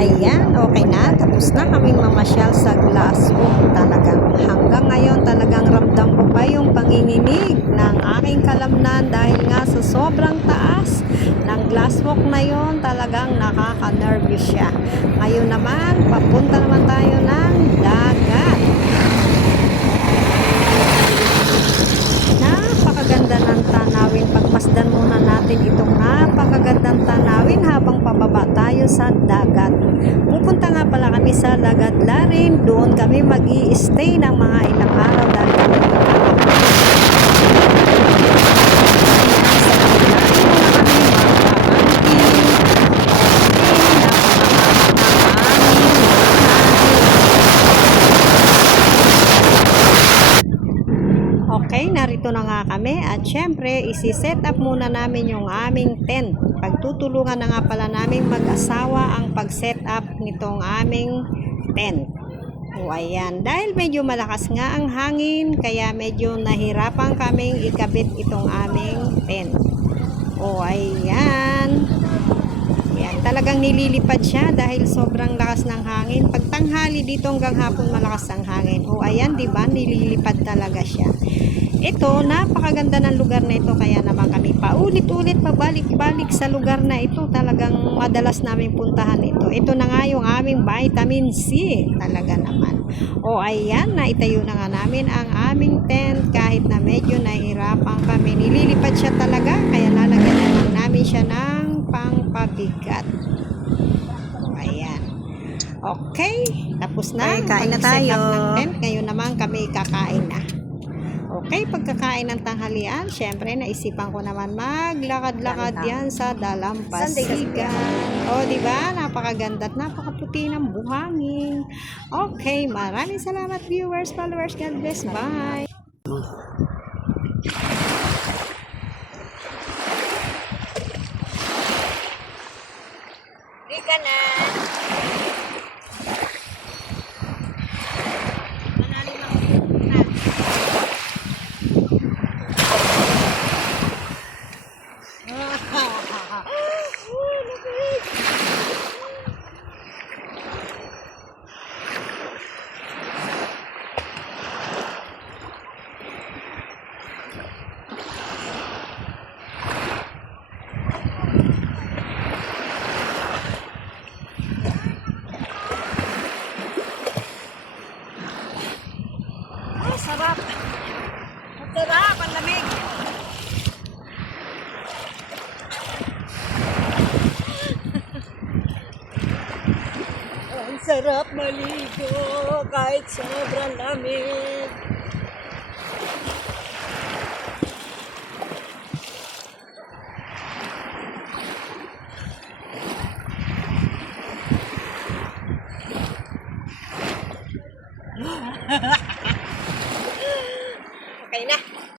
Ayan, okay na. Tapos na kaming mamasyal sa Glasswalk. Talagang hanggang ngayon talagang ramdam ko pa yung panginginig ng aking kalamnan dahil nga sa sobrang taas ng Glasswalk na yon, talagang nakaka-nervous siya. Ngayon naman, papunta naman tayo ng dagat. Napakaganda ng tanawin. Pagmasdan muna natin itong napakagandang tanawin habang pababa tayo sa dagat. Pupunta nga pala kami sa Lagadlarin. Doon kami mag-i-stay ng mga ilang araw dahil kami okay, narito na nga kami at syempre isi-set up muna namin yung aming tent. Pagtutulungan na nga pala namin mag-asawa ang pag-set up nitong aming tent. O ayan, dahil medyo malakas nga ang hangin kaya medyo nahirapan kaming ikabit itong aming tent. O ayan. Ayan, talagang nililipad siya dahil sobrang lakas ng hangin. Pag tanghali dito hanggang hapon malakas ang hangin. O ayan, 'di ba? Nililipad talaga siya. Ito, napakaganda ng lugar na ito kaya naman kami paulit-ulit pabalik-balik sa lugar na ito. Talagang madalas namin puntahan ito. Ito na nga yung aming vitamin C. Talaga naman. O ayan, naitayo na nga namin ang aming tent kahit na medyo nahihirapan kami. Nililipad siya talaga kaya lalagyan na lang namin siya ng pangpabigat. O ayan. Okay, tapos na. Okay, kain na tayo. Ng tent. Ngayon naman kami kakain na. Okay, pagkakain ng tanghalian, syempre naisipan ko naman maglakad-lakad yan sa Dalampasigan. O, di ba? Napakaganda at napakaputi ng buhangin. Okay, maraming salamat viewers, followers. God bless. Bye. Di ka na. Sarap. Sarap, ang lamig. Ang sarap maligo kahit sobrang lamig. Ha ha ha!